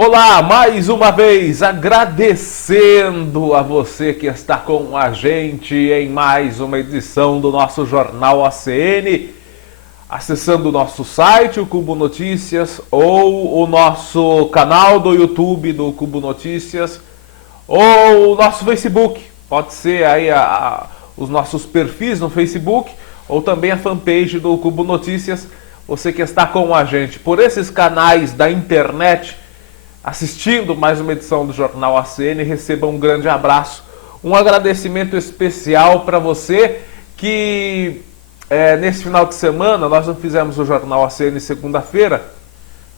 Olá, mais uma vez agradecendo a você que está com a gente em mais uma edição do nosso Jornal ACN, acessando o nosso site, o Cubo Notícias, ou o nosso canal do YouTube do Cubo Notícias, ou o nosso Facebook. Pode ser aí os nossos perfis no Facebook, ou também a fanpage do Cubo Notícias. Você que está com a gente por esses canais da internet, assistindo mais uma edição do Jornal ACN, receba um grande abraço, um agradecimento especial para você que nesse final de semana, nós não fizemos o Jornal ACN segunda-feira,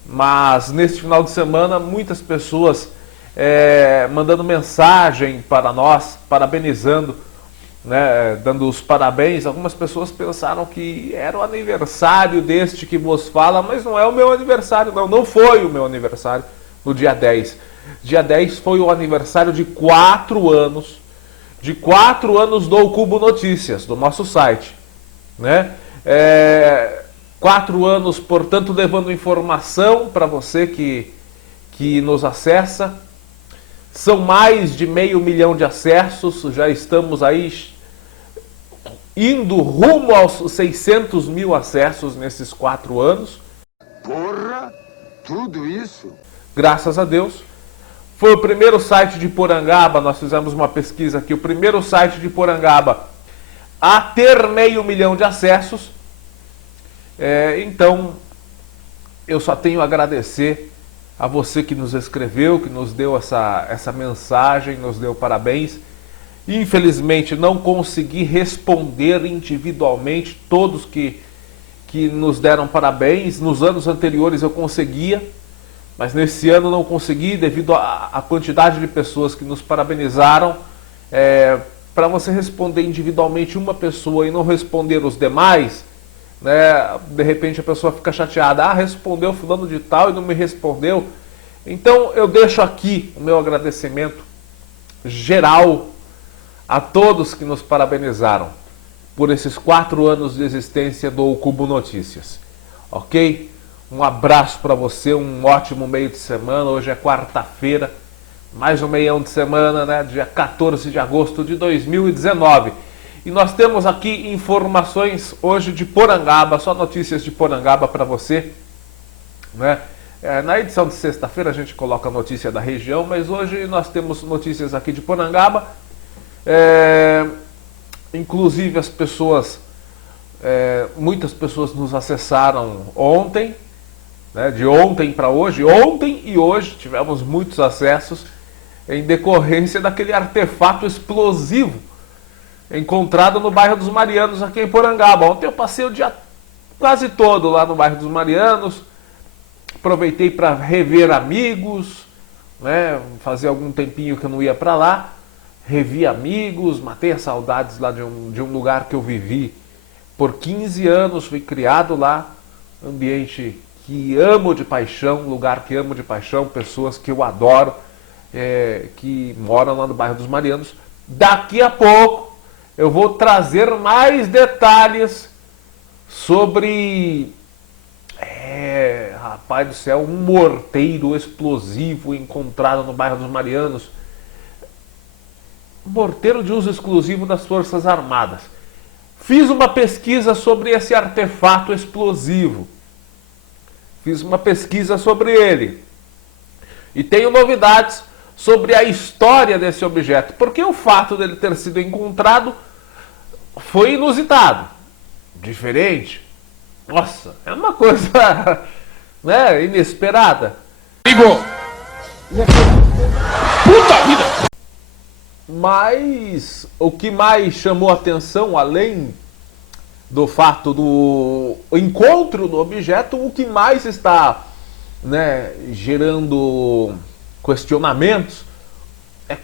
mas neste final de semana muitas pessoas mandando mensagem para nós, parabenizando, né, dando os parabéns. Algumas pessoas pensaram que era o aniversário deste que vos fala, mas não é o meu aniversário, não foi o meu aniversário. No dia 10. Dia 10 foi o aniversário de 4 anos. De 4 anos do Cubo Notícias, do nosso site. Né? 4 anos, portanto, levando informação para você que nos acessa. São mais de 500 mil de acessos. Já estamos aí indo rumo aos 600 mil acessos nesses 4 anos. Porra, tudo isso? Graças a Deus. Foi o primeiro site de Porangaba, nós fizemos uma pesquisa aqui, o primeiro site de Porangaba a ter 500 mil de acessos. Então, eu só tenho a agradecer a você que nos escreveu, que nos deu essa mensagem, nos deu parabéns. Infelizmente, não consegui responder individualmente todos que nos deram parabéns. Nos anos anteriores eu conseguia, mas nesse ano não consegui devido à quantidade de pessoas que nos parabenizaram. Para você responder individualmente uma pessoa e não responder os demais, né, de repente a pessoa fica chateada. Respondeu fulano de tal e não me respondeu. Então eu deixo aqui o meu agradecimento geral a todos que nos parabenizaram por esses 4 anos de existência do Cubo Notícias. Ok? Um abraço para você, um ótimo meio de semana. Hoje é quarta-feira, mais um meião de semana, né? Dia 14 de agosto de 2019. E nós temos aqui informações hoje de Porangaba, só notícias de Porangaba para você, né? Na edição de sexta-feira a gente coloca a notícia da região, mas hoje nós temos notícias aqui de Porangaba. Inclusive as pessoas, muitas pessoas nos acessaram ontem, né, de ontem para hoje. Ontem e hoje tivemos muitos acessos em decorrência daquele artefato explosivo encontrado no bairro dos Marianos, aqui em Porangaba. Ontem eu passei o dia quase todo lá no bairro dos Marianos, aproveitei para rever amigos, né, fazia algum tempinho que eu não ia para lá, revi amigos, matei as saudades lá de um lugar que eu vivi por 15 anos, fui criado lá, ambiente que amo de paixão, lugar que amo de paixão, pessoas que eu adoro, que moram lá no bairro dos Marianos. Daqui a pouco eu vou trazer mais detalhes sobre, rapaz do céu, um morteiro explosivo encontrado no bairro dos Marianos. Morteiro de uso exclusivo das Forças Armadas. Fiz uma pesquisa sobre esse artefato explosivo. Fiz uma pesquisa sobre ele. E tenho novidades sobre a história desse objeto. Porque o fato dele ter sido encontrado foi inusitado. Diferente. Nossa, é uma coisa né, inesperada. Puta vida! Mas o que mais chamou atenção, além do fato do encontro do objeto, o que mais está, né, gerando questionamentos é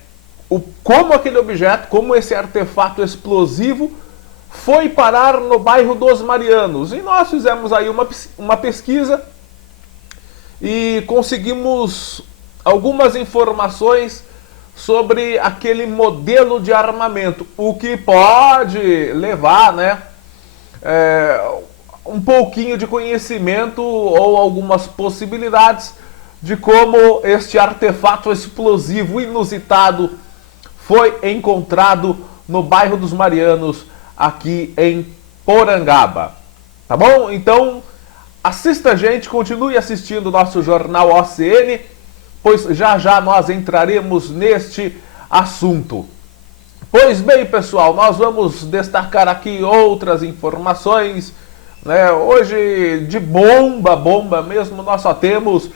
como aquele objeto, como esse artefato explosivo foi parar no bairro dos Marianos. E nós fizemos aí uma pesquisa e conseguimos algumas informações sobre aquele modelo de armamento, o que pode levar, né, um pouquinho de conhecimento ou algumas possibilidades de como este artefato explosivo inusitado foi encontrado no bairro dos Marianos, aqui em Porangaba. Tá bom? Então, assista a gente, continue assistindo o nosso Jornal OCN, pois já já nós entraremos neste assunto. Pois bem, pessoal, nós vamos destacar aqui outras informações, né? Hoje, de bomba mesmo, nós só temos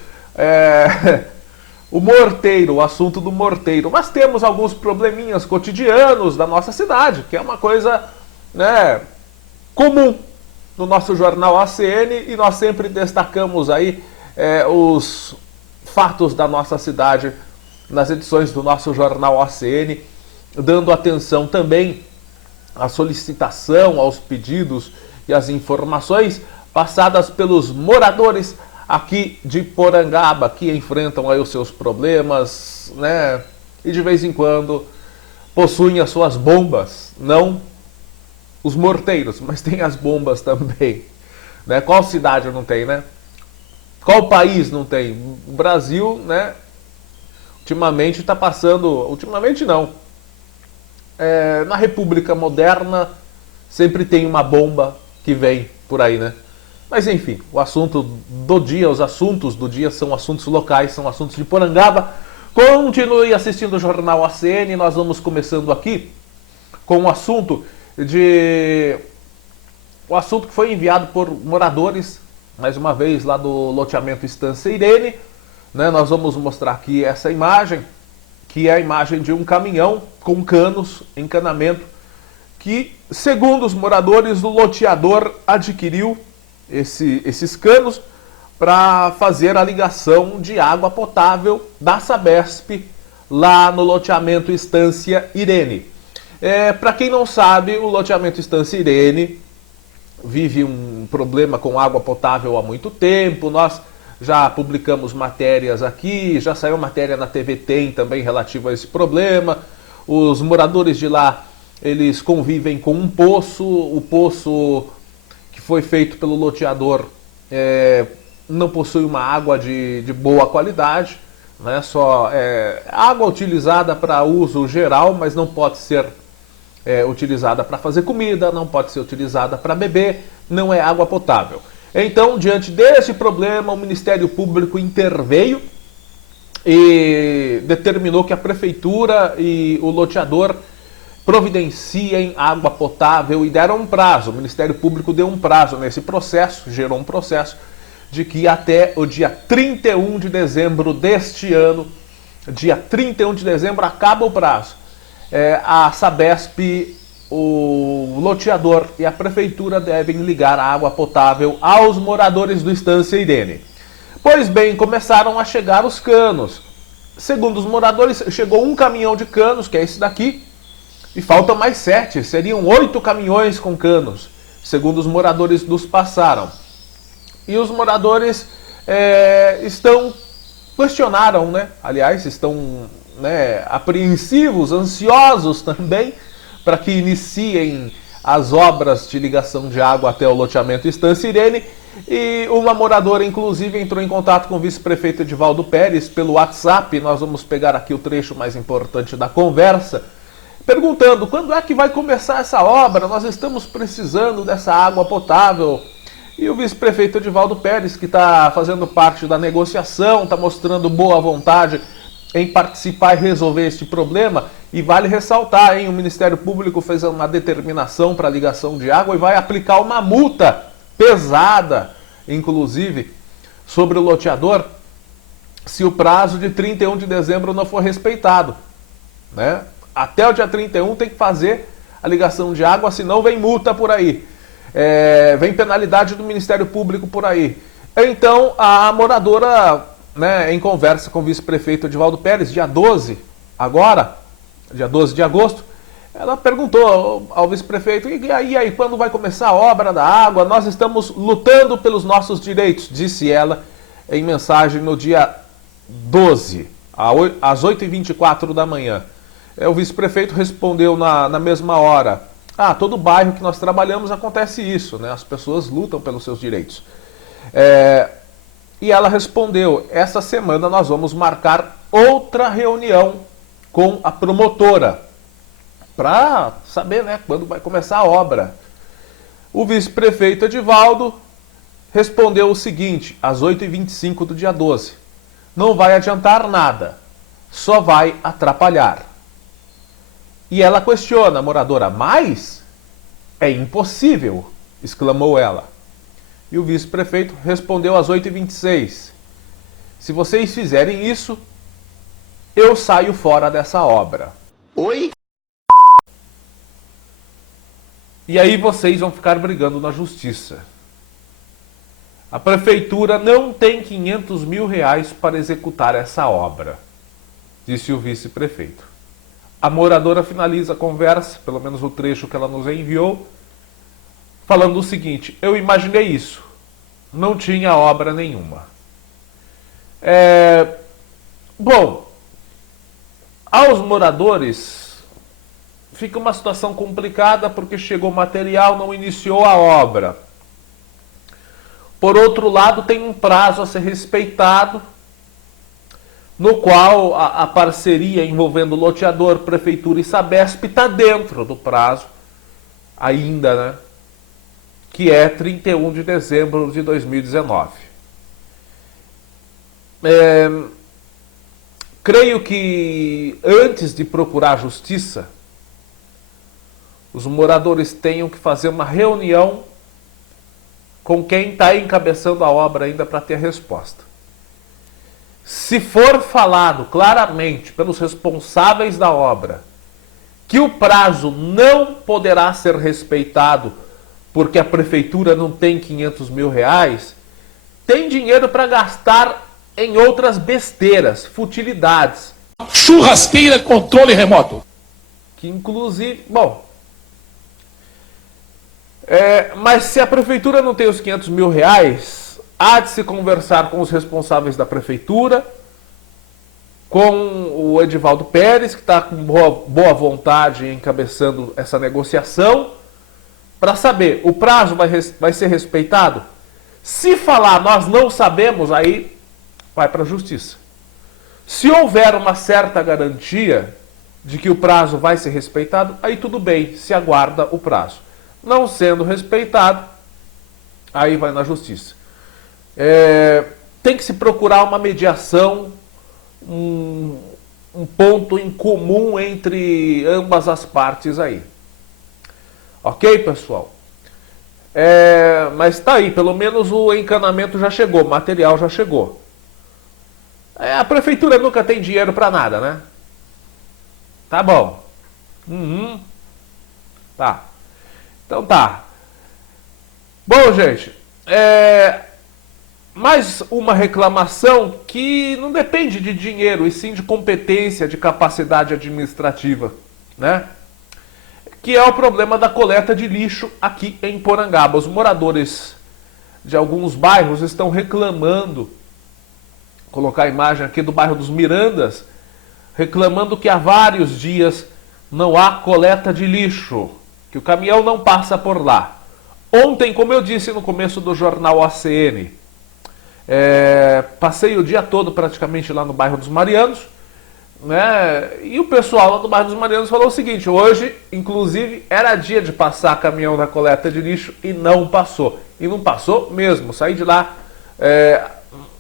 o morteiro, o assunto do morteiro. Mas temos alguns probleminhas cotidianos da nossa cidade, que é uma coisa, né, comum no nosso jornal ACN, e nós sempre destacamos aí os fatos da nossa cidade nas edições do nosso jornal ACN, dando atenção também à solicitação, aos pedidos e às informações passadas pelos moradores aqui de Porangaba, que enfrentam aí os seus problemas, né? E de vez em quando possuem as suas bombas, não os morteiros, mas tem as bombas também, né? Qual cidade não tem, né? Qual país não tem? O Brasil, né? Ultimamente está passando, ultimamente não, na República Moderna sempre tem uma bomba que vem por aí, né? Mas enfim, o assunto do dia, os assuntos do dia são assuntos locais, são assuntos de Porangaba. Continue assistindo o Jornal ACN, nós vamos começando aqui com o assunto que foi enviado por moradores, mais uma vez, lá do loteamento Estância Irene, né? Nós vamos mostrar aqui essa imagem, que é a imagem de um caminhão com canos, encanamento, que, segundo os moradores, o loteador adquiriu esses canos para fazer a ligação de água potável da Sabesp lá no loteamento Estância Irene. Para quem não sabe, o loteamento Estância Irene vive um problema com água potável há muito tempo. Nós já publicamos matérias aqui, já saiu matéria na TV Tem também relativo a esse problema. Os moradores de lá, eles convivem com um poço, o poço que foi feito pelo loteador não possui uma água de boa qualidade, né? Só água utilizada para uso geral, mas não pode ser utilizada para fazer comida, não pode ser utilizada para beber, não é água potável. Então, diante desse problema, o Ministério Público interveio e determinou que a Prefeitura e o loteador providenciem água potável e deram um prazo. O Ministério Público deu um prazo nesse processo, gerou um processo de que até o dia 31 de dezembro deste ano, dia 31 de dezembro, acaba o prazo. A Sabesp, o loteador e a Prefeitura devem ligar a água potável aos moradores do Estância Irene. Pois bem, começaram a chegar os canos. Segundo os moradores, chegou um caminhão de canos, que é esse daqui, e faltam mais 7, seriam 8 caminhões com canos, segundo os moradores nos passaram. E os moradores questionaram, né? Aliás, estão apreensivos, ansiosos também, para que iniciem as obras de ligação de água até o loteamento Estância Irene. E uma moradora, inclusive, entrou em contato com o vice-prefeito Edivaldo Pérez pelo WhatsApp. Nós vamos pegar aqui o trecho mais importante da conversa, perguntando quando é que vai começar essa obra, nós estamos precisando dessa água potável. E o vice-prefeito Edivaldo Pérez, que está fazendo parte da negociação, está mostrando boa vontade em participar e resolver este problema. E vale ressaltar, o Ministério Público fez uma determinação para a ligação de água e vai aplicar uma multa pesada, inclusive, sobre o loteador, se o prazo de 31 de dezembro não for respeitado, né? Até o dia 31 tem que fazer a ligação de água, senão vem multa por aí. Vem penalidade do Ministério Público por aí. Então, a moradora, em conversa com o vice-prefeito Edivaldo Pérez, dia 12, agora, dia 12 de agosto, ela perguntou ao vice-prefeito, e aí, quando vai começar a obra da água? Nós estamos lutando pelos nossos direitos, disse ela em mensagem no dia 12, às 8h24 da manhã. O vice-prefeito respondeu na mesma hora: todo bairro que nós trabalhamos acontece isso, né? As pessoas lutam pelos seus direitos. E ela respondeu: essa semana nós vamos marcar outra reunião com a promotora para saber, né, quando vai começar a obra. O vice-prefeito Edivaldo respondeu o seguinte, às 8h25 do dia 12. Não vai adiantar nada, só vai atrapalhar. E ela questiona a moradora, mas é impossível, exclamou ela. E o vice-prefeito respondeu às 8h26. Se vocês fizerem isso, eu saio fora dessa obra. Oi? E aí vocês vão ficar brigando na justiça. A prefeitura não tem 500 mil reais para executar essa obra, disse o vice-prefeito. A moradora finaliza a conversa, pelo menos o trecho que ela nos enviou, falando o seguinte: eu imaginei isso, não tinha obra nenhuma. Bom, aos moradores fica uma situação complicada porque chegou material, não iniciou a obra. Por outro lado, tem um prazo a ser respeitado, no qual a parceria envolvendo loteador, prefeitura e Sabesp está dentro do prazo ainda, né? Que é 31 de dezembro de 2019. Creio que antes de procurar a justiça, os moradores tenham que fazer uma reunião com quem está encabeçando a obra ainda para ter a resposta. Se for falado claramente pelos responsáveis da obra que o prazo não poderá ser respeitado porque a prefeitura não tem 500 mil reais, tem dinheiro para gastar em outras besteiras, futilidades. Churrasqueira, controle remoto. Que inclusive, bom... mas se a prefeitura não tem os 500 mil reais, há de se conversar com os responsáveis da prefeitura, com o Edivaldo Pérez, que está com boa vontade encabeçando essa negociação, para saber, o prazo vai ser respeitado? Se falar nós não sabemos, aí vai para a justiça. Se houver uma certa garantia de que o prazo vai ser respeitado, aí tudo bem, se aguarda o prazo. Não sendo respeitado, aí vai na justiça. Tem que se procurar uma mediação, um ponto em comum entre ambas as partes aí. Ok, pessoal? Mas tá aí, pelo menos o encanamento já chegou, o material já chegou. A prefeitura nunca tem dinheiro para nada, né? Tá bom. Tá. Então tá. Bom, gente, mais uma reclamação que não depende de dinheiro, e sim de competência, de capacidade administrativa, né? Que é o problema da coleta de lixo aqui em Porangaba. Os moradores de alguns bairros estão reclamando, vou colocar a imagem aqui do bairro dos Mirandas, reclamando que há vários dias não há coleta de lixo, que o caminhão não passa por lá. Ontem, como eu disse no começo do jornal ACN, passei o dia todo praticamente lá no bairro dos Marianos, né? E o pessoal lá do bairro dos Marianos falou o seguinte: hoje, inclusive, era dia de passar caminhão da coleta de lixo e não passou. E não passou mesmo. Saí de lá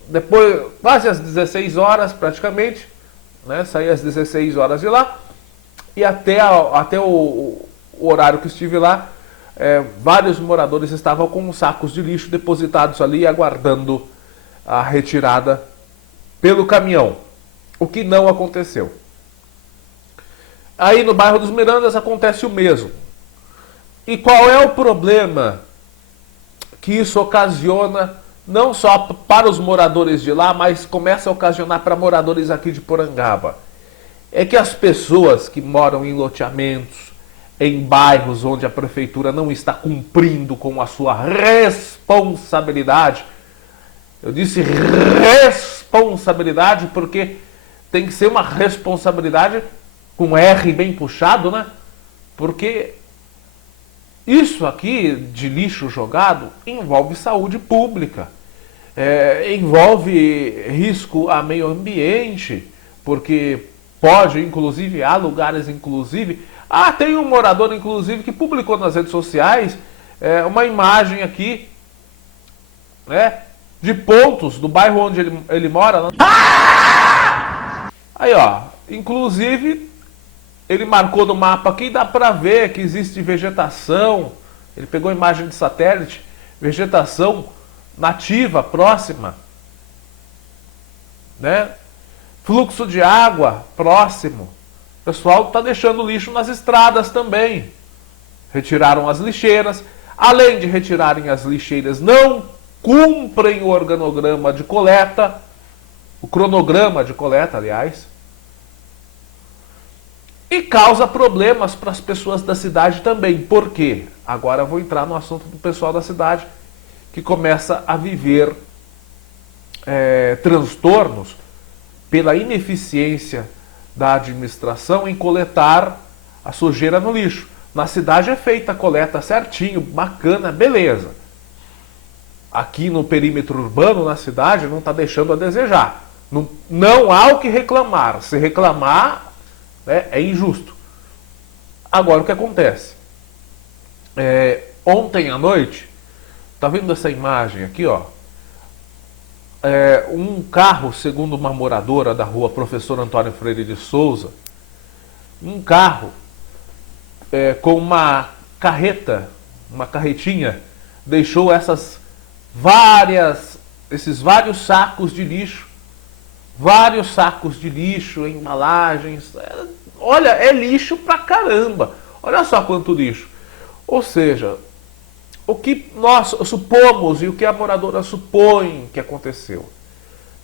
depois, quase às 16 horas praticamente, né? Saí às 16 horas de lá e até o horário que estive lá, vários moradores estavam com sacos de lixo depositados ali, aguardando a retirada pelo caminhão, o que não aconteceu. Aí no bairro dos Mirandas acontece o mesmo. E qual é o problema que isso ocasiona, não só para os moradores de lá, mas começa a ocasionar para moradores aqui de Porangaba? É que as pessoas que moram em loteamentos, em bairros onde a prefeitura não está cumprindo com a sua responsabilidade, eu disse responsabilidade porque tem que ser uma responsabilidade com R bem puxado, né? Porque isso aqui de lixo jogado envolve saúde pública. envolve risco a meio ambiente, porque pode, inclusive, há lugares, inclusive... tem um morador, inclusive, que publicou nas redes sociais uma imagem aqui, né, de pontos do bairro onde ele mora. Aí, ó, inclusive, ele marcou no mapa aqui, dá pra ver que existe vegetação. Ele pegou a imagem de satélite, vegetação nativa, próxima, né? Fluxo de água próximo. O pessoal está deixando lixo nas estradas também. Retiraram as lixeiras. Além de retirarem as lixeiras, não cumprem o organograma de coleta, o cronograma de coleta, aliás. E causa problemas para as pessoas da cidade também. Por quê? Agora eu vou entrar no assunto do pessoal da cidade, que começa a viver transtornos pela ineficiência da administração em coletar a sujeira no lixo. Na cidade é feita a coleta certinho, bacana, beleza. Aqui no perímetro urbano, na cidade, não está deixando a desejar. Não há o que reclamar. Se reclamar, é injusto. Agora, o que acontece? Ontem à noite, tá vendo essa imagem aqui, ó? Um carro, segundo uma moradora da rua Professor Antônio Freire de Souza, um carro com uma carretinha, deixou esses vários sacos de lixo, embalagens. Olha, é lixo pra caramba. Olha só quanto lixo. Ou seja, o que nós supomos e o que a moradora supõe que aconteceu.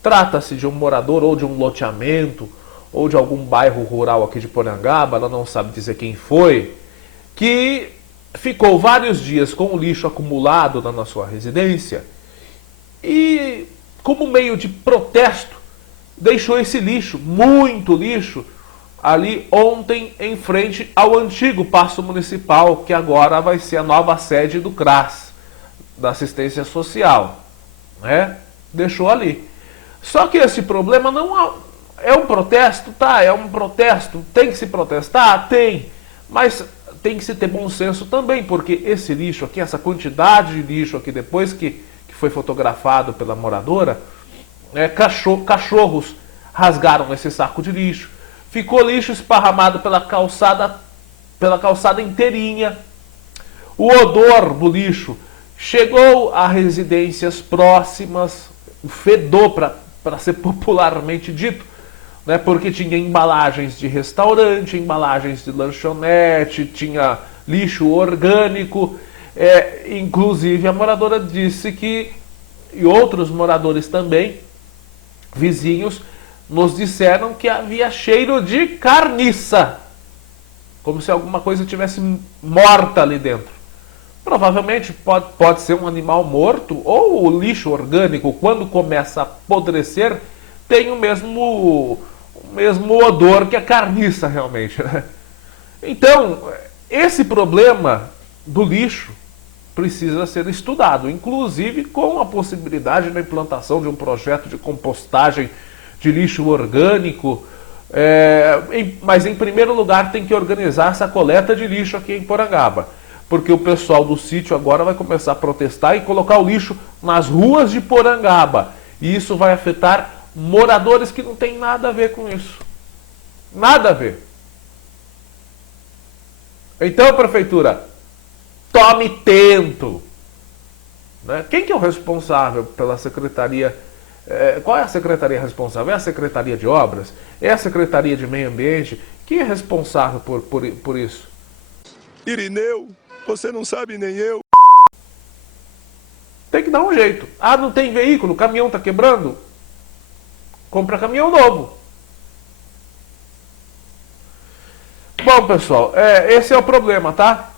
Trata-se de um morador ou de um loteamento ou de algum bairro rural aqui de Porangaba, ela não sabe dizer quem foi, que ficou vários dias com o lixo acumulado na sua residência e, como meio de protesto, deixou esse lixo, muito lixo, ali ontem em frente ao antigo Paço Municipal, que agora vai ser a nova sede do CRAS, da Assistência Social, né? Deixou ali. Só que esse problema não é um protesto, tá? É um protesto. Tem que se protestar? Tem. Mas tem que se ter bom senso também, porque esse lixo aqui, essa quantidade de lixo aqui, depois que foi fotografado pela moradora, cachorros rasgaram esse saco de lixo. Ficou lixo esparramado pela calçada inteirinha. O odor do lixo chegou a residências próximas, o fedor, para ser popularmente dito, né, porque tinha embalagens de restaurante, embalagens de lanchonete, tinha lixo orgânico. Inclusive a moradora disse que, e outros moradores também, vizinhos, nos disseram que havia cheiro de carniça, como se alguma coisa tivesse morta ali dentro. Provavelmente pode ser um animal morto, ou o lixo orgânico, quando começa a apodrecer, tem o mesmo odor que a carniça realmente, né? Então, esse problema do lixo precisa ser estudado, inclusive com a possibilidade da implantação de um projeto de compostagem de lixo orgânico, mas em primeiro lugar tem que organizar essa coleta de lixo aqui em Porangaba, porque o pessoal do sítio agora vai começar a protestar e colocar o lixo nas ruas de Porangaba, e isso vai afetar moradores que não tem nada a ver com isso. Nada a ver. Então, prefeitura, tome tento. Né? Quem que é o responsável pela secretaria? Qual é a secretaria responsável? É a Secretaria de Obras? É a Secretaria de Meio Ambiente? Quem é responsável por isso? Irineu, você não sabe nem eu. Tem que dar um jeito. Não tem veículo, o caminhão está quebrando? Compra caminhão novo. Bom, pessoal, esse é o problema, tá?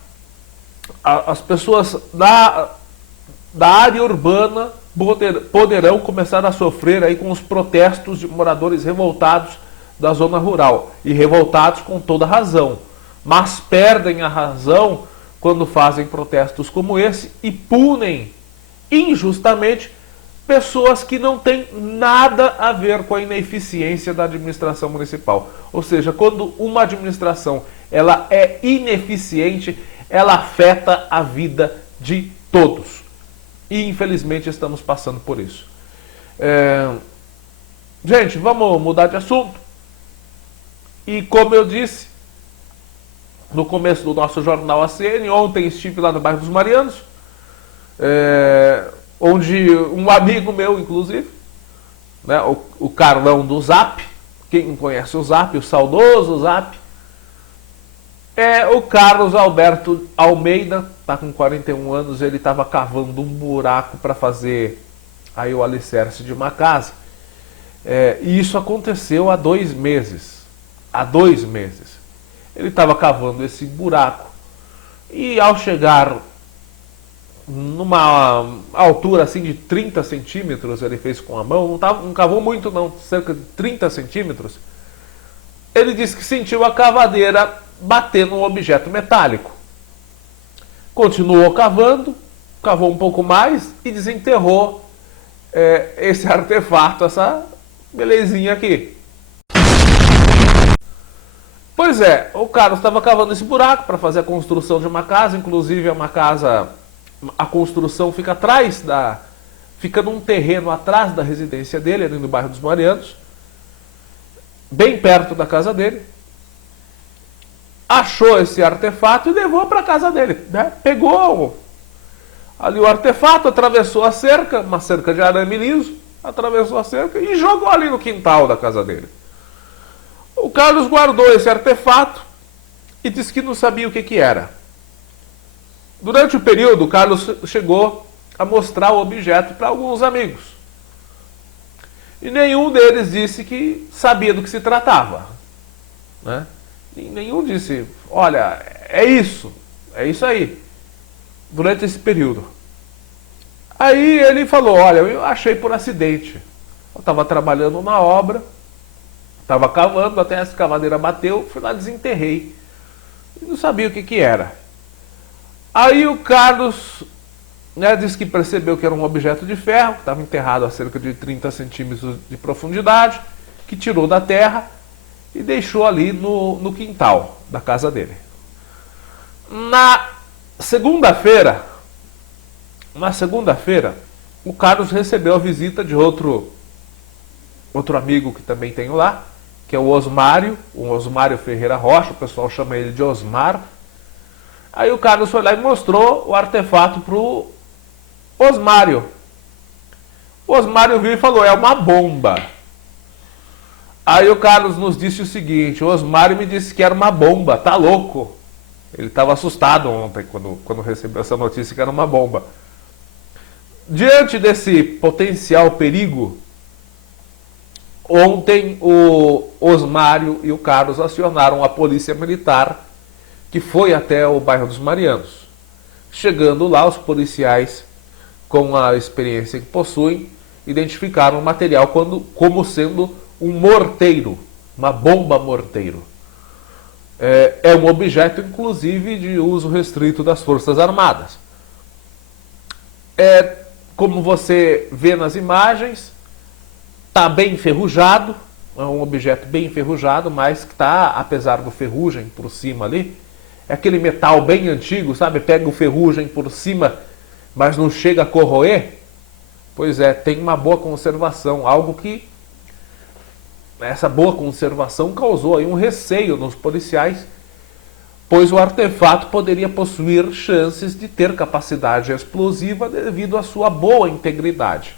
As pessoas da área urbana poderão começar a sofrer aí com os protestos de moradores revoltados da zona rural. E revoltados com toda razão. Mas perdem a razão quando fazem protestos como esse e punem injustamente pessoas que não têm nada a ver com a ineficiência da administração municipal. Ou seja, quando uma administração ela é ineficiente, ela afeta a vida de todos. E infelizmente estamos passando por isso. Gente, vamos mudar de assunto. E como eu disse no começo do nosso jornal ACN, ontem estive lá no bairro dos Marianos, onde um amigo meu, inclusive, né, o Carlão do Zap, quem conhece o Zap, o saudoso Zap, o Carlos Alberto Almeida, está com 41 anos, ele estava cavando um buraco para fazer aí o alicerce de uma casa. E isso aconteceu há 2 meses. Há 2 meses. Ele estava cavando esse buraco e ao chegar numa altura assim de 30 centímetros, ele fez com a mão, não cavou muito não, cerca de 30 centímetros, ele disse que sentiu a cavadeira bater num objeto metálico. Continuou cavando, cavou um pouco mais e desenterrou esse artefato, essa belezinha aqui. Pois é, o Carlos estava cavando esse buraco para fazer a construção de uma casa, inclusive é uma casa, a construção fica atrás fica num terreno atrás da residência dele, ali no bairro dos Marianos, bem perto da casa dele. Achou esse artefato e levou para a casa dele, né? Pegou ali o artefato, atravessou a cerca, uma cerca de arame liso, atravessou a cerca e jogou ali no quintal da casa dele. O Carlos guardou esse artefato e disse que não sabia o que era. Durante o período, o Carlos chegou a mostrar o objeto para alguns amigos. E nenhum deles disse que sabia do que se tratava, né? E nenhum disse, olha, é isso aí, durante esse período. Aí ele falou, olha, eu achei por acidente. Eu estava trabalhando na obra, estava cavando, até essa cavadeira bateu, fui lá, desenterrei. E não sabia o que era. Aí o Carlos, né, disse que percebeu que era um objeto de ferro, que estava enterrado a cerca de 30 centímetros de profundidade, que tirou da terra e deixou ali no quintal da casa dele. Na segunda-feira, o Carlos recebeu a visita de outro amigo que também tenho lá, que é o Osmário Ferreira Rocha, o pessoal chama ele de Osmar. Aí o Carlos foi lá e mostrou o artefato pro Osmário. O Osmário viu e falou, é uma bomba. Aí o Carlos nos disse o seguinte, o Osmário me disse que era uma bomba, tá louco? Ele estava assustado ontem quando recebeu essa notícia que era uma bomba. Diante desse potencial perigo, ontem o Osmário e o Carlos acionaram a polícia militar, que foi até o bairro dos Marianos. Chegando lá, os policiais, com a experiência que possuem, identificaram o material como sendo um morteiro, uma bomba morteiro. É um objeto, inclusive, de uso restrito das Forças Armadas. Como você vê nas imagens, está bem enferrujado, é um objeto bem enferrujado, mas que está, apesar do ferrugem por cima ali, é aquele metal bem antigo, sabe? Pega o ferrugem por cima, mas não chega a corroer. Pois é, tem uma boa conservação, algo que essa boa conservação causou aí um receio nos policiais, pois o artefato poderia possuir chances de ter capacidade explosiva devido à sua boa integridade.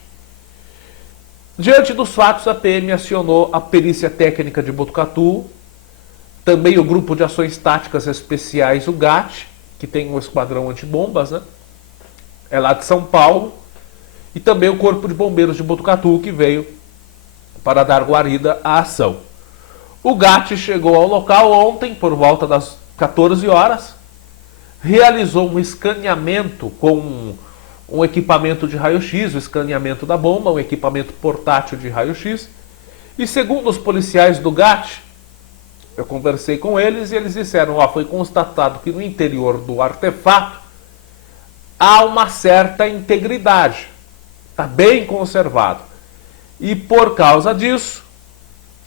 Diante dos fatos, a PM acionou a perícia técnica de Botucatu, também o Grupo de Ações Táticas Especiais, o GAT, que tem um esquadrão antibombas, né? É lá de São Paulo, e também o Corpo de Bombeiros de Botucatu, que veio para dar guarida à ação. O GAT chegou ao local ontem, por volta das 14 horas, realizou um escaneamento com um equipamento de raio-x, o escaneamento da bomba, um equipamento portátil de raio-x, e segundo os policiais do GAT, eu conversei com eles e eles disseram, foi constatado que no interior do artefato há uma certa integridade. está bem conservado. E por causa disso,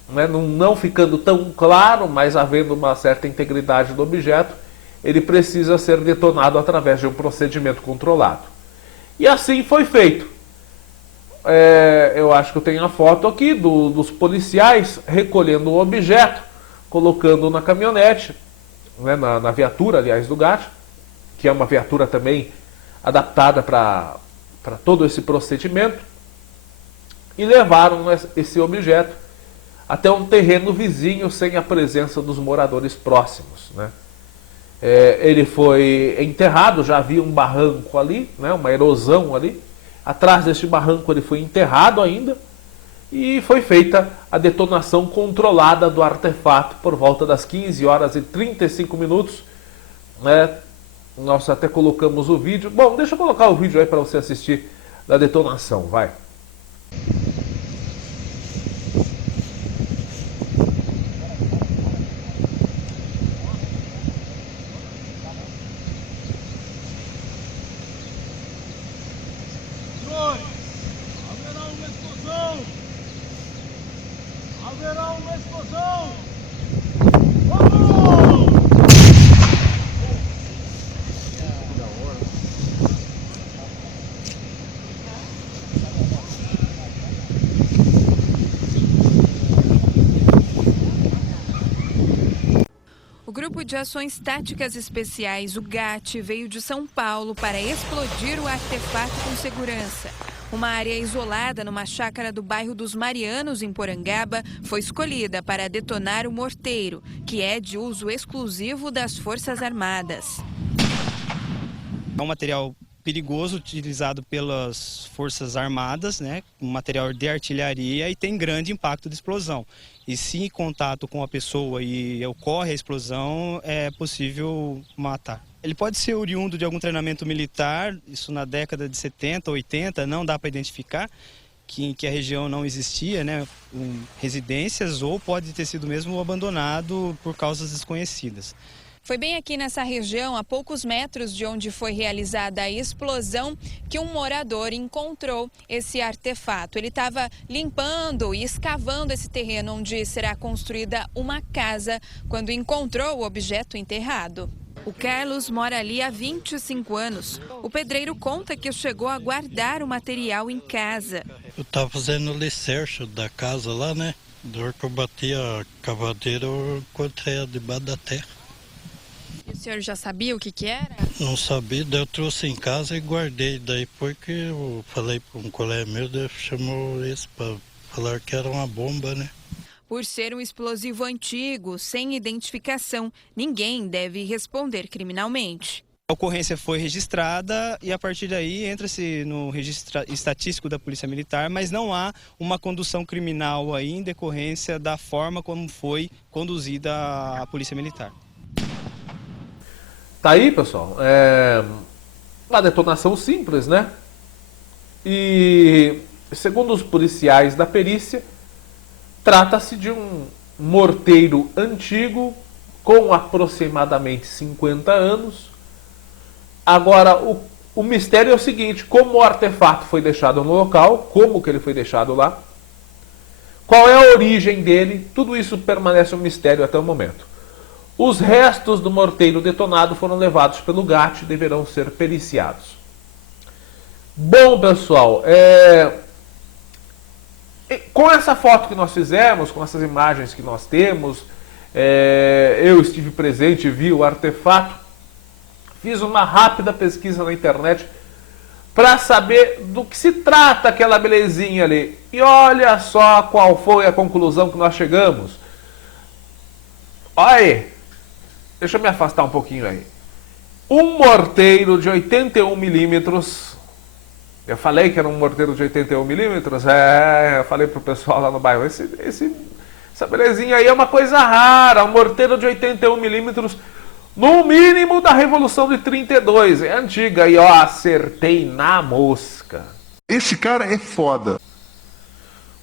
né, não ficando tão claro, mas havendo uma certa integridade do objeto, ele precisa ser detonado através de um procedimento controlado. E assim foi feito. Eu acho que eu tenho a foto aqui dos policiais recolhendo o objeto, colocando na caminhonete, né, na viatura, aliás, do GAT, que é uma viatura também adaptada para todo esse procedimento, e levaram esse objeto até um terreno vizinho sem a presença dos moradores próximos, né? Ele foi enterrado, já havia um barranco ali, né, uma erosão ali. Atrás deste barranco ele foi enterrado ainda e foi feita a detonação controlada do artefato por volta das 15 horas e 35 minutos. Né? Nós até colocamos o vídeo. Bom, deixa eu colocar o vídeo aí para você assistir da detonação, vai. Haverá uma explosão! O Grupo de Ações Táticas Especiais, o GAT, veio de São Paulo para explodir o artefato com segurança. Uma área isolada numa chácara do bairro dos Marianos, em Porangaba, foi escolhida para detonar o morteiro, que é de uso exclusivo das Forças Armadas. É um material perigoso utilizado pelas Forças Armadas, né? Um material de artilharia e tem grande impacto de explosão. E se em contato com a pessoa e ocorre a explosão, é possível matar. Ele pode ser oriundo de algum treinamento militar, isso na década de 70, 80, não dá para identificar, que a região não existia, né, residências, ou pode ter sido mesmo abandonado por causas desconhecidas. Foi bem aqui nessa região, a poucos metros de onde foi realizada a explosão, que um morador encontrou esse artefato. Ele estava limpando e escavando esse terreno onde será construída uma casa, quando encontrou o objeto enterrado. O Carlos mora ali há 25 anos. O pedreiro conta que chegou a guardar o material em casa. Eu estava fazendo o alicerce da casa lá, né? Na hora que eu bati a cavadeira, eu encontrei ela debaixo da terra. E o senhor já sabia o que era? Não sabia, daí eu trouxe em casa e guardei. Daí foi que eu falei para um colega meu, daí chamou esse para falar que era uma bomba, né? Por ser um explosivo antigo, sem identificação, ninguém deve responder criminalmente. A ocorrência foi registrada e a partir daí entra-se no registro estatístico da Polícia Militar, mas não há uma condução criminal aí em decorrência da forma como foi conduzida a Polícia Militar. Tá aí, pessoal, uma detonação simples, né? E segundo os policiais da perícia, trata-se de um morteiro antigo com aproximadamente 50 anos. Agora, o mistério é o seguinte: como o artefato foi deixado no local, como que ele foi deixado lá, qual é a origem dele, tudo isso permanece um mistério até o momento. Os restos do morteiro detonado foram levados pelo GAT e deverão ser periciados. Bom, pessoal, com essa foto que nós fizemos, com essas imagens que nós temos, eu estive presente e vi o artefato, fiz uma rápida pesquisa na internet para saber do que se trata aquela belezinha ali. E olha só qual foi a conclusão que nós chegamos. Olha aí, deixa eu me afastar um pouquinho aí. Um morteiro de 81 milímetros. Eu falei que era um morteiro de 81 milímetros, eu falei pro pessoal lá no bairro, essa belezinha aí é uma coisa rara, um morteiro de 81 milímetros, no mínimo da Revolução de 32, é antiga, e ó, acertei na mosca. Esse cara é foda.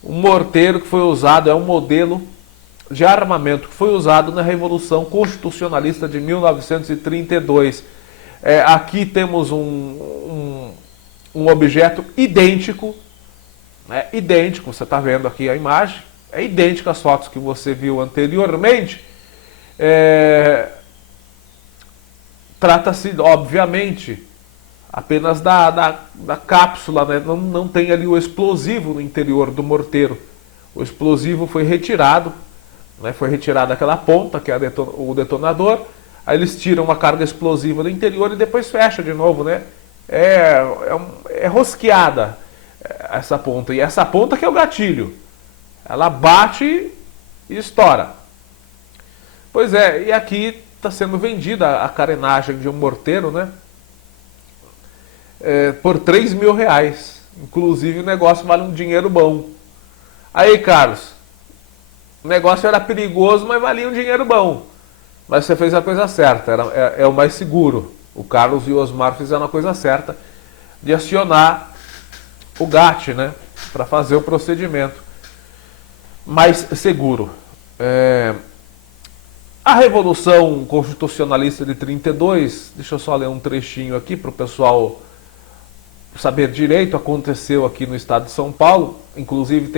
O morteiro que foi usado é um modelo de armamento que foi usado na Revolução Constitucionalista de 1932. Aqui temos um objeto idêntico, né? Idêntico, você está vendo aqui a imagem, é idêntico às fotos que você viu anteriormente. Trata-se, obviamente, apenas da cápsula, né? Não tem ali o explosivo no interior do morteiro. O explosivo foi retirado, né? Foi retirada aquela ponta, que é o detonador. Aí eles tiram a carga explosiva do interior e depois fecha de novo, né? É rosqueada essa ponta. E essa ponta que é o gatilho. Ela bate e estoura. Pois é, e aqui está sendo vendida a carenagem de um morteiro, né? Por R$3.000. Inclusive o negócio vale um dinheiro bom. Aí, Carlos, o negócio era perigoso, mas valia um dinheiro bom. Mas você fez a coisa certa, é o mais seguro. O Carlos e o Osmar fizeram a coisa certa de acionar o GAT, né? Para fazer o procedimento mais seguro. A Revolução Constitucionalista de 32, deixa eu só ler um trechinho aqui para o pessoal saber direito, aconteceu aqui no estado de São Paulo, inclusive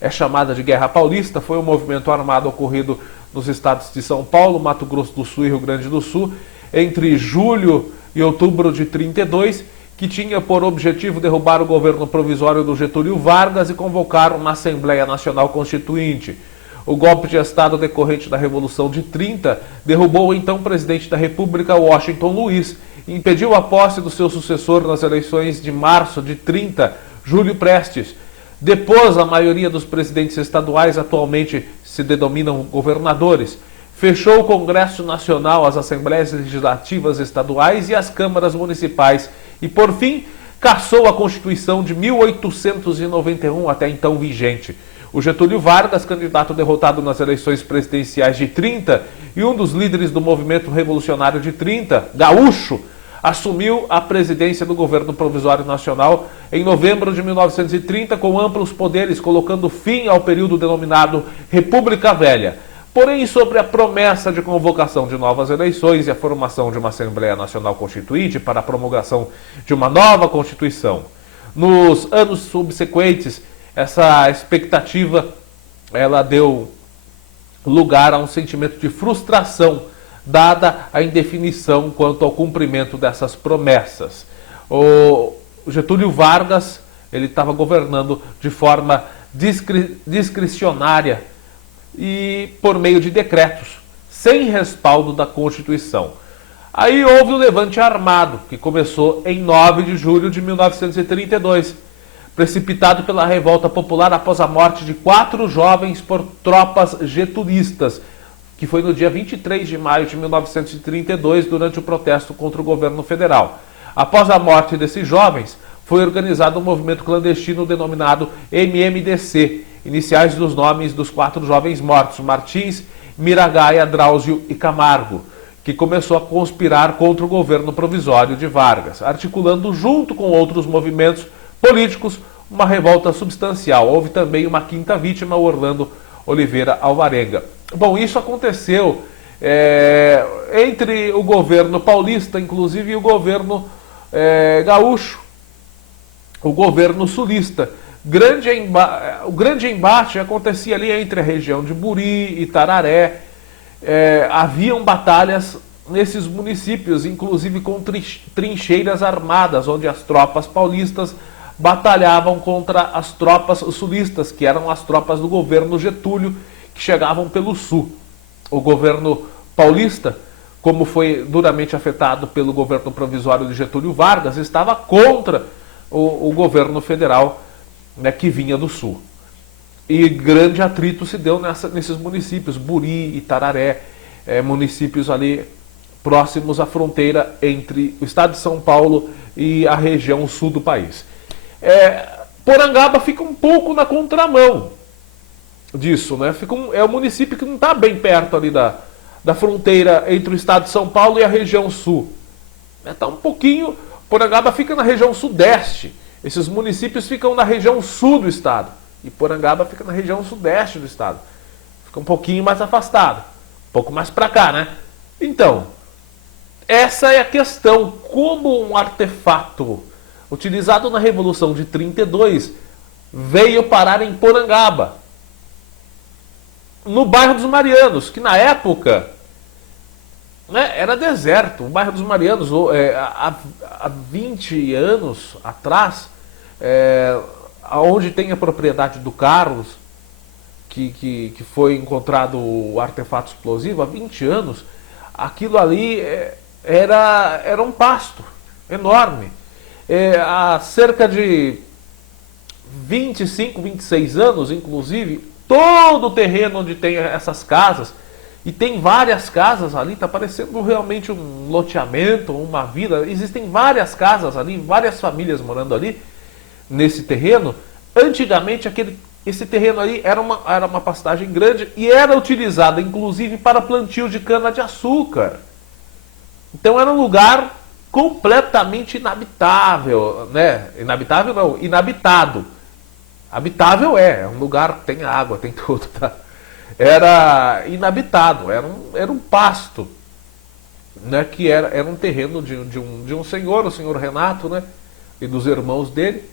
é chamada de Guerra Paulista, foi um movimento armado ocorrido nos estados de São Paulo, Mato Grosso do Sul e Rio Grande do Sul, entre julho e outubro de 32, que tinha por objetivo derrubar o governo provisório do Getúlio Vargas e convocar uma Assembleia Nacional Constituinte. O golpe de Estado decorrente da Revolução de 30 derrubou o então presidente da República, Washington Luiz, e impediu a posse do seu sucessor nas eleições de março de 30, Júlio Prestes. Depois, a maioria dos presidentes estaduais atualmente se denominam governadores. Fechou o Congresso Nacional, as Assembleias Legislativas Estaduais e as câmaras municipais. E, por fim, cassou a Constituição de 1891, até então vigente. O Getúlio Vargas, candidato derrotado nas eleições presidenciais de 30 e um dos líderes do movimento revolucionário de 30, gaúcho, assumiu a presidência do governo provisório nacional em novembro de 1930 com amplos poderes, colocando fim ao período denominado República Velha. Porém, sobre a promessa de convocação de novas eleições e a formação de uma Assembleia Nacional Constituinte para a promulgação de uma nova Constituição. Nos anos subsequentes, essa expectativa ela deu lugar a um sentimento de frustração, dada a indefinição quanto ao cumprimento dessas promessas. O Getúlio Vargas ele estava governando de forma discricionária e por meio de decretos, sem respaldo da Constituição. Aí houve o levante armado, que começou em 9 de julho de 1932, precipitado pela revolta popular após a morte de 4 jovens por tropas getulistas, que foi no dia 23 de maio de 1932, durante o protesto contra o governo federal. Após a morte desses jovens, foi organizado um movimento clandestino denominado MMDC, iniciais dos nomes dos 4 jovens mortos, Martins, Miragaia, Drauzio e Camargo, que começou a conspirar contra o governo provisório de Vargas, articulando junto com outros movimentos políticos uma revolta substancial. Houve também uma 5ª vítima, Orlando Oliveira Alvarenga. Bom, isso aconteceu entre o governo paulista, inclusive, e o governo gaúcho, o governo sulista. O grande embate acontecia ali entre a região de Buri e Tararé. Haviam batalhas nesses municípios, inclusive com trincheiras armadas, onde as tropas paulistas batalhavam contra as tropas sulistas, que eram as tropas do governo Getúlio, que chegavam pelo sul. O governo paulista, como foi duramente afetado pelo governo provisório de Getúlio Vargas, estava contra o governo federal, né, que vinha do sul. E grande atrito se deu nesses municípios, Buri e Tararé, municípios ali próximos à fronteira entre o estado de São Paulo e a região sul do país. Porangaba fica um pouco na contramão disso, né? É um município que não está bem perto ali da fronteira entre o estado de São Paulo e a região sul. Está um pouquinho. Porangaba fica na região sudeste. Esses municípios ficam na região sul do estado. E Porangaba fica na região sudeste do estado. Fica um pouquinho mais afastado. Um pouco mais para cá, né? Então, essa é a questão. Como um artefato utilizado na Revolução de 32, veio parar em Porangaba, no bairro dos Marianos, que na época, né, era deserto. O bairro dos Marianos, há 20 anos atrás, onde tem a propriedade do Carlos, que foi encontrado o artefato explosivo, há 20 anos, aquilo ali era um pasto enorme. Há cerca de 25, 26 anos, inclusive, todo o terreno onde tem essas casas, e tem várias casas ali, está parecendo realmente um loteamento, uma vila. Existem várias casas ali, várias famílias morando ali, nesse terreno. Antigamente, esse terreno ali era uma pastagem grande e era utilizada, inclusive, para plantio de cana-de-açúcar. Então era um lugar completamente inabitável, né? Inabitável não, inabitado. Habitável é um lugar que tem água, tem tudo, tá? Era inabitado, era um pasto, né? Que era um terreno de um senhor, o senhor Renato, né? E dos irmãos dele,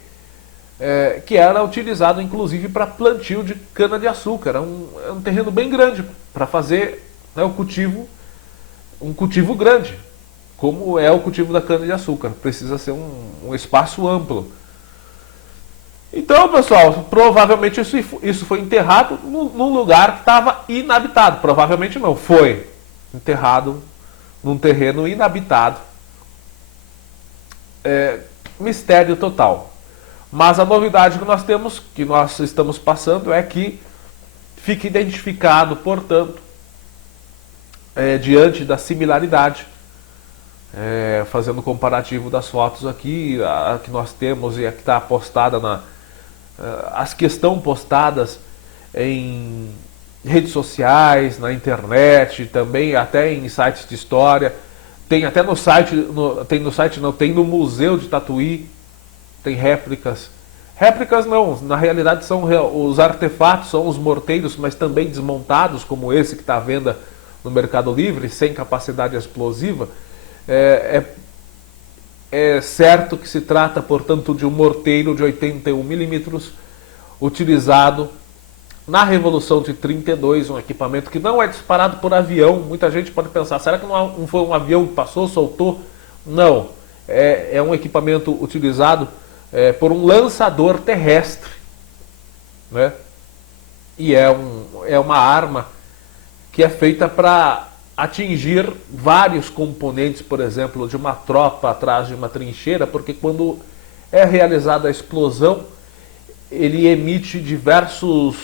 que era utilizado inclusive para plantio de cana-de-açúcar. Era um terreno bem grande para fazer, né, um cultivo grande, como é o cultivo da cana-de-açúcar. Precisa ser um espaço amplo. Então, pessoal, provavelmente isso foi enterrado num lugar que estava inabitado. Provavelmente não, foi enterrado num terreno inabitado. Mistério total. Mas a novidade que nós estamos passando é que fica identificado, portanto, diante da similaridade, fazendo comparativo das fotos aqui, a que nós temos e a que está postada as que estão postadas em redes sociais, na internet, também até em sites de história, tem até no site, tem no Museu de Tatuí, tem réplicas. Réplicas não, na realidade são os artefatos, são os morteiros, mas também desmontados, como esse que está à venda no Mercado Livre, sem capacidade explosiva. É certo que se trata, portanto, de um morteiro de 81 milímetros, utilizado na Revolução de 32, um equipamento que não é disparado por avião. Muita gente pode pensar, será que não foi um avião que passou, soltou? Não, é um equipamento utilizado por um lançador terrestre, né? E é uma arma que é feita para atingir vários componentes, por exemplo, de uma tropa atrás de uma trincheira, porque quando é realizada a explosão, ele emite diversos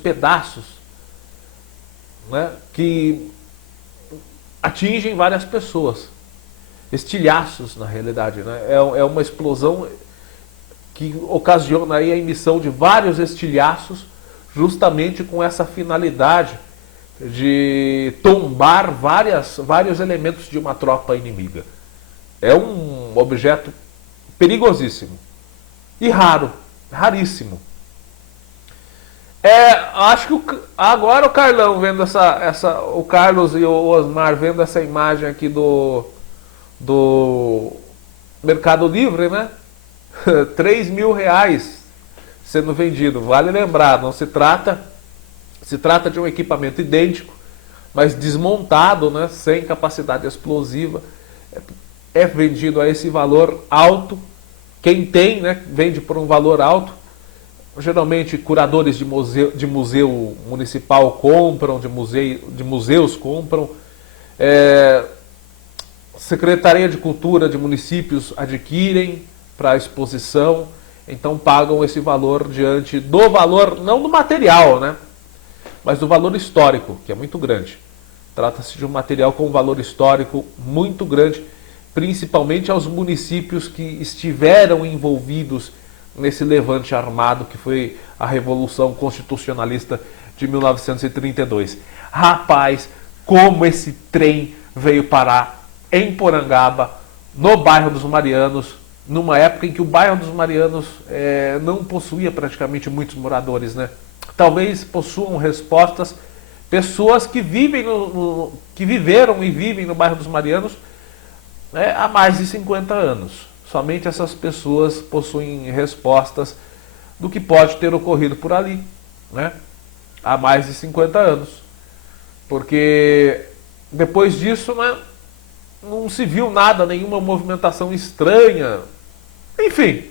pedaços, né, que atingem várias pessoas. Estilhaços, na realidade, né? É uma explosão que ocasiona aí a emissão de vários estilhaços, justamente com essa finalidade de tombar vários elementos de uma tropa inimiga. É um objeto perigosíssimo e raríssimo. Acho que agora o Carlão vendo o Carlos e o Osmar vendo essa imagem aqui do Mercado Livre, né? R$3.000 sendo vendido. Vale lembrar, não se trata de um equipamento idêntico, mas desmontado, né, sem capacidade explosiva. É vendido a esse valor alto. Quem tem, né, vende por um valor alto. Geralmente curadores de museu municipal compram, de museus compram. Secretaria de Cultura de municípios adquirem para exposição. Então pagam esse valor diante do valor, não do material, né, mas do valor histórico, que é muito grande. Trata-se de um material com um valor histórico muito grande, principalmente aos municípios que estiveram envolvidos nesse levante armado que foi a Revolução Constitucionalista de 1932. Rapaz, como esse trem veio parar em Porangaba, no bairro dos Marianos, numa época em que o bairro dos Marianos não possuía praticamente muitos moradores, né? Talvez possuam respostas pessoas que vivem que viveram e vivem no bairro dos Marianos há mais de 50 anos. Somente essas pessoas possuem respostas do que pode ter ocorrido por ali, né? Há mais de 50 anos. Porque depois disso, né, não se viu nada, nenhuma movimentação estranha. Enfim,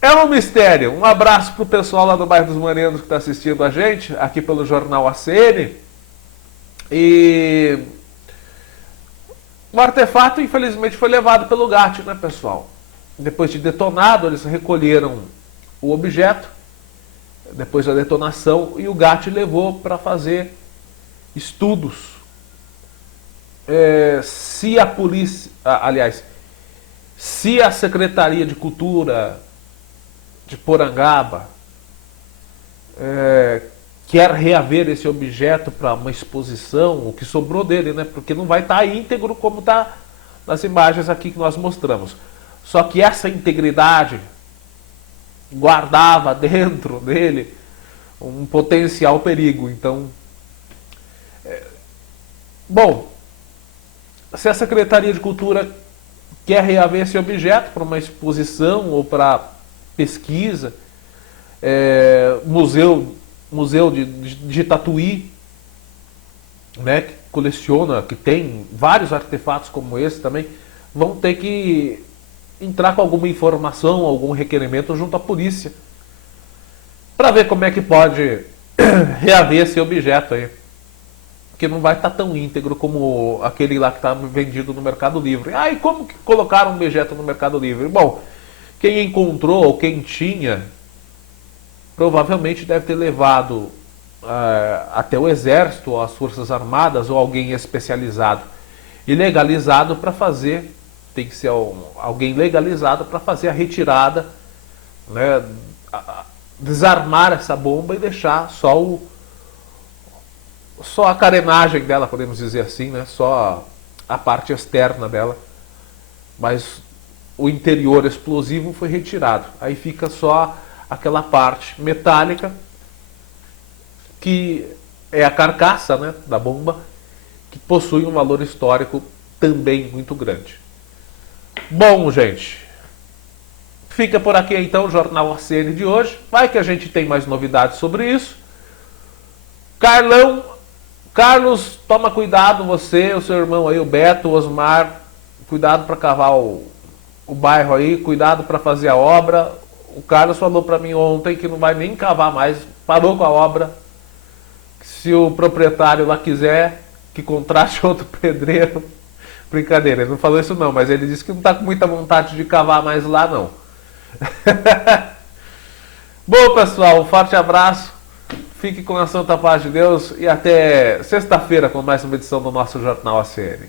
é um mistério. Um abraço pro pessoal lá do bairro dos Morenos que está assistindo a gente, aqui pelo Jornal ACN. E o artefato, infelizmente, foi levado pelo GAT, né, pessoal? Depois de detonado, eles recolheram o objeto, depois da detonação, e o GAT levou para fazer estudos. Se a polícia, se a Secretaria de Cultura de Porangaba quer reaver esse objeto para uma exposição, o que sobrou dele, né? Porque não vai estar íntegro como está nas imagens aqui que nós mostramos. Só que essa integridade guardava dentro dele um potencial perigo. Então, bom, se a Secretaria de Cultura quer reaver esse objeto para uma exposição ou para pesquisa, Museu de Tatuí, né, que coleciona, que tem vários artefatos como esse também, vão ter que entrar com alguma informação, algum requerimento junto à polícia, para ver como é que pode reaver esse objeto aí, que não vai estar tão íntegro como aquele lá que está vendido no Mercado Livre. E como que colocaram um objeto no Mercado Livre? Bom, quem encontrou ou quem tinha, provavelmente deve ter levado até o Exército, ou as Forças Armadas, ou alguém especializado e legalizado para fazer, tem que ser alguém legalizado para fazer a retirada, né, desarmar essa bomba e deixar só a carenagem dela, podemos dizer assim, né, só a parte externa dela, mas o interior explosivo foi retirado. Aí fica só aquela parte metálica, que é a carcaça, né, da bomba, que possui um valor histórico também muito grande. Bom, gente, fica por aqui então o Jornal ACN de hoje. Vai que a gente tem mais novidades sobre isso. Carlos, toma cuidado, você, o seu irmão aí, o Beto, o Osmar, cuidado para cavar o bairro aí, cuidado para fazer a obra. O Carlos falou para mim ontem que não vai nem cavar mais, parou com a obra. Se o proprietário lá quiser que contrate outro pedreiro, brincadeira, ele não falou isso não, mas ele disse que não está com muita vontade de cavar mais lá não. Bom, pessoal, um forte abraço, fique com a santa paz de Deus e até sexta-feira com mais uma edição do nosso Jornal ACN.